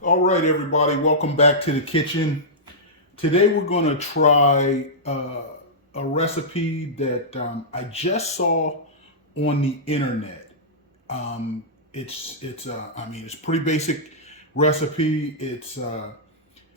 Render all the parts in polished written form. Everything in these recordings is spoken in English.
All right, everybody, welcome back to the kitchen. Today we're going to try a recipe that I just saw on the internet. It's a pretty basic recipe. It's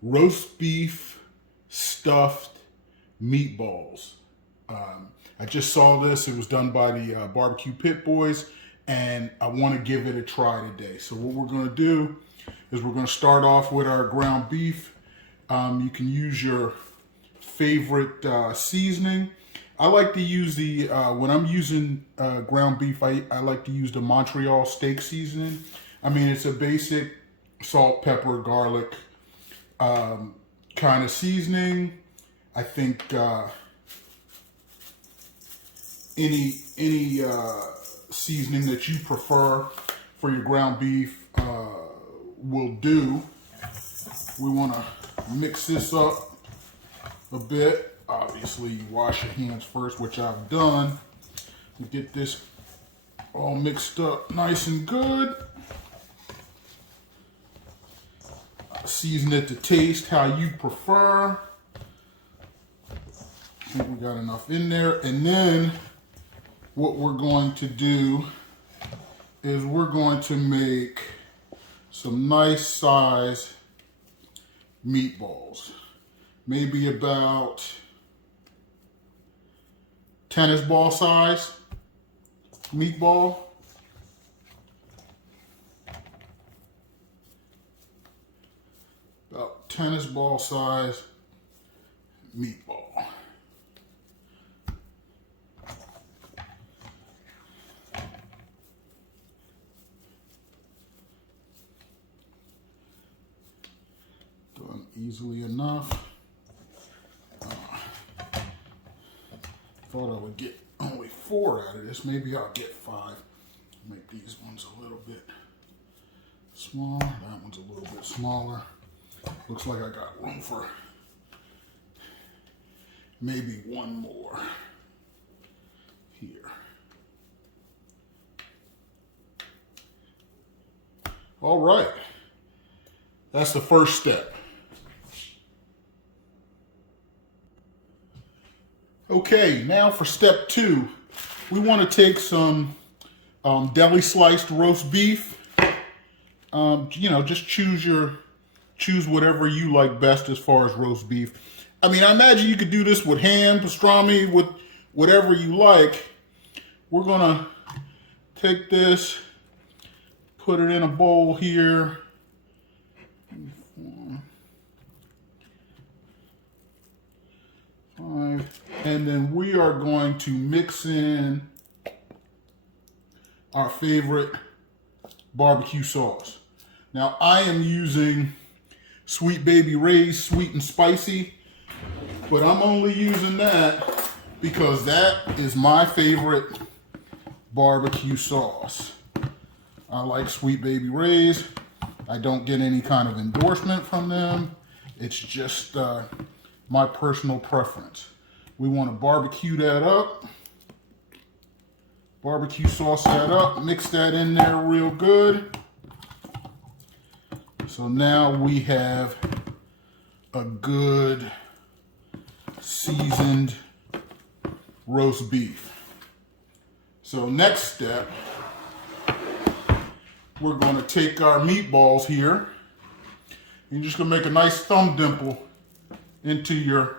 roast beef stuffed meatballs. I just saw this. It was done by the Barbecue Pit Boys, and I want to give it a try today. So what we're going to do is we're going to start off with our ground beef. You can use your favorite seasoning. I like to use when I'm using ground beef, I like to use the Montreal steak seasoning. I mean, it's a basic salt, pepper, garlic kind of seasoning. I think any seasoning that you prefer for your ground beef will do. We want to mix this up a bit. Obviously, you wash your hands first, which I've done. You get this all mixed up nice and good. Season it to taste how you prefer. I think we got enough in there. And then what we're going to do is we're going to make some nice size meatballs. Maybe about tennis ball size meatball. About tennis ball size meatball. Done easily enough. Thought I would get only 4 out of this. Maybe I'll get 5. Make these ones a little bit smaller. That one's a little bit smaller. Looks like I got room for maybe one more here. All right. That's the first step. Okay, now for step 2, we want to take some deli sliced roast beef. Just choose whatever you like best as far as roast beef. I mean, I imagine you could do this with ham, pastrami, with whatever you like. We're gonna take this, put it in a bowl here. And then we are going to mix in our favorite barbecue sauce. Now I am using Sweet Baby Ray's Sweet and Spicy, but I'm only using that because that is my favorite barbecue sauce. I like Sweet Baby Ray's. I don't get any kind of endorsement from them. It's just my personal preference. We want to barbecue that up. Barbecue sauce that up. Mix that in there real good. So now we have a good seasoned roast beef. So next step, we're going to take our meatballs here. You're just going to make a nice thumb dimple into your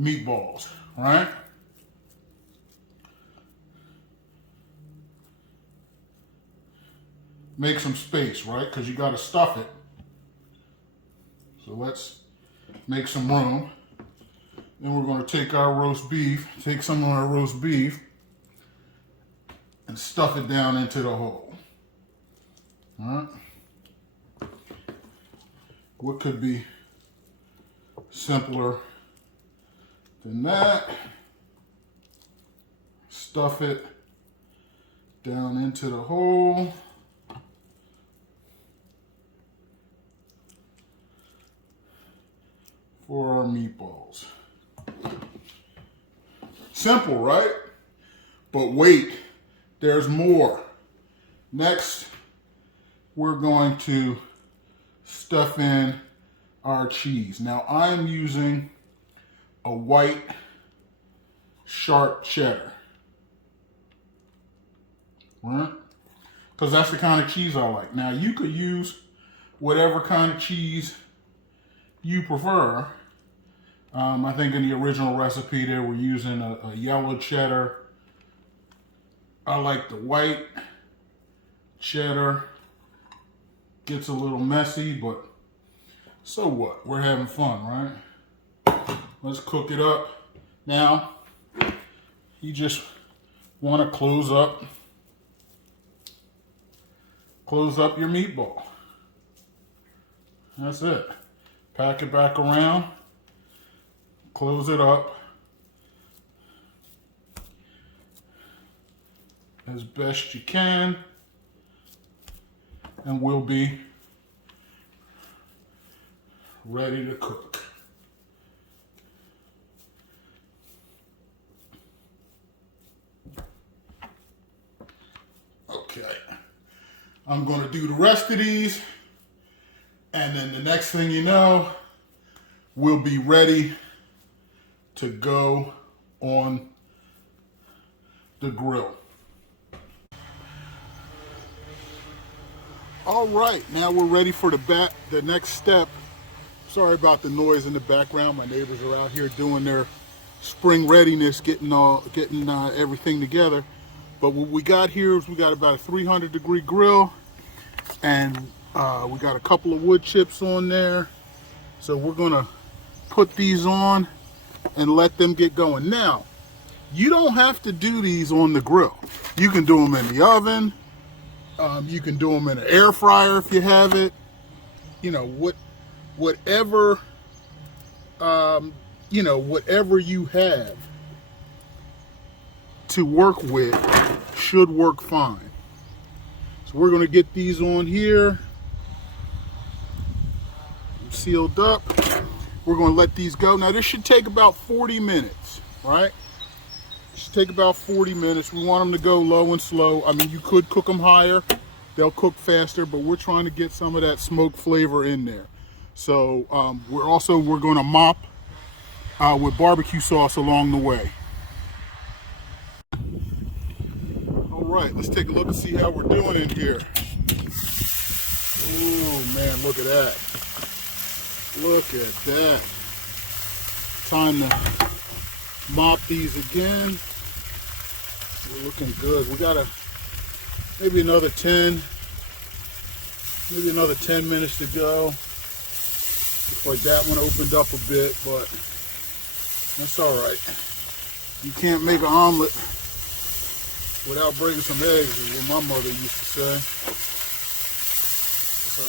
meatballs, all right? Make some space, right? Because you got to stuff it. So let's make some room. Then we're going to take our roast beef, take some of our roast beef, and stuff it down into the hole. All right? What could be simpler than that? Stuff it down into the hole. For our meatballs. Simple, right? But wait, there's more. Next, we're going to stuff in our cheese. Now I'm using a white sharp cheddar, right? Because that's the kind of cheese I like. Now you could use whatever kind of cheese you prefer. I think in the original recipe there we're using a yellow cheddar. I like the white cheddar. Gets a little messy, but so what? We're having fun, right? Let's cook it up. Now, you just want to close up your meatball. That's it. Pack it back around, close it up as best you can, and we'll be ready to cook. Okay, I'm going to do the rest of these, and then the next thing you know, we'll be ready to go on the grill. All right, now we're ready for the next step. Sorry about the noise in the background. My neighbors are out here doing their spring readiness, getting everything together. But what we got here is we got about a 300-degree grill, and we got a couple of wood chips on there. So we're gonna put these on and let them get going. Now, you don't have to do these on the grill. You can do them in the oven. You can do them in an air fryer if you have it. You know, whatever you have to work with should work fine. So we're going to get these on here, sealed up. We're going to let these go. Now this should take about 40 minutes, right? It should take about 40 minutes. We want them to go low and slow. I mean, you could cook them higher. They'll cook faster, but we're trying to get some of that smoke flavor in there. So we're going to mop with barbecue sauce along the way. All right, let's take a look and see how we're doing in here. Oh man, look at that. Look at that. Time to mop these again. We're looking good. We got maybe another 10 minutes to go. Looks like that one opened up a bit, but that's all right. You can't make an omelet without breaking some eggs, is what my mother used to say. So,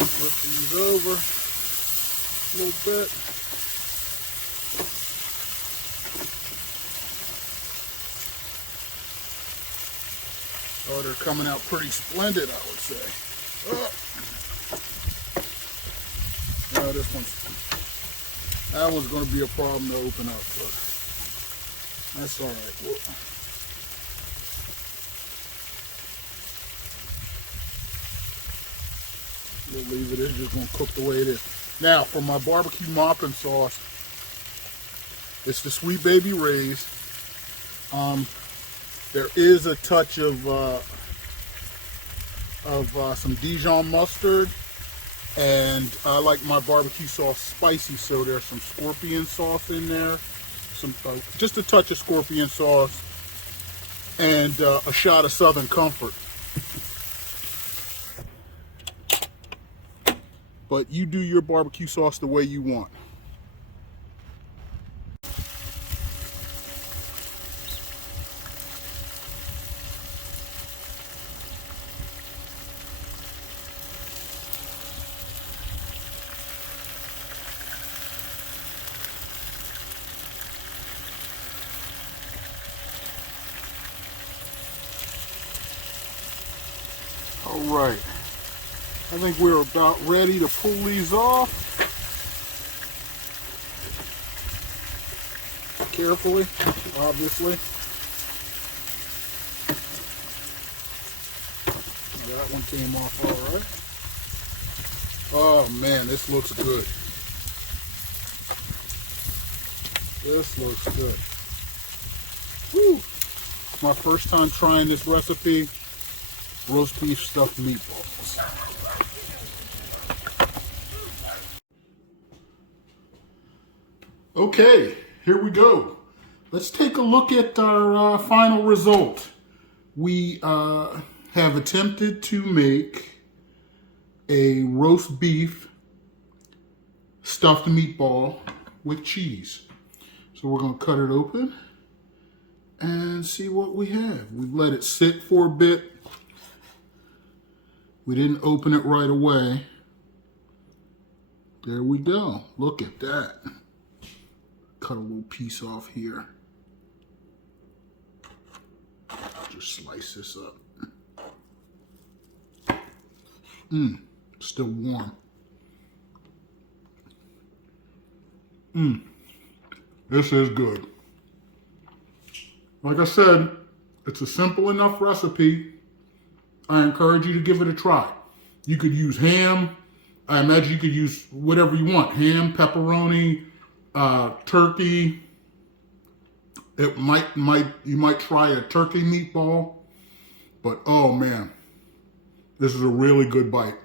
flip these over a little bit. Oh, they're coming out pretty splendid, I would say. Oh. No, that one's going to be a problem to open up, but that's all right. We'll leave it. It's just going to cook the way it is. Now, for my barbecue mopping sauce, it's the Sweet Baby Ray's. There is a touch of some Dijon mustard, and I like my barbecue sauce spicy, so there's some scorpion sauce in there, just a touch of scorpion sauce, and a shot of Southern Comfort. But you do your barbecue sauce the way you want. All right, I think we're about ready to pull these off. Carefully, obviously. Now that one came off all right. Oh man, this looks good. This looks good. Whew. My first time trying this recipe, roast beef stuffed meatballs. Okay, here we go. Let's take a look at our final result. We have attempted to make a roast beef stuffed meatball with cheese. So we're going to cut it open and see what we have. We've let it sit for a bit. We didn't open it right away. There we go. Look at that. Cut a little piece off here. Just slice this up. Still warm. This is good. Like I said, it's a simple enough recipe. I encourage you to give it a try. You could use ham. I imagine you could use whatever you want. Ham, pepperoni, turkey. You might try a turkey meatball. But oh man, this is a really good bite.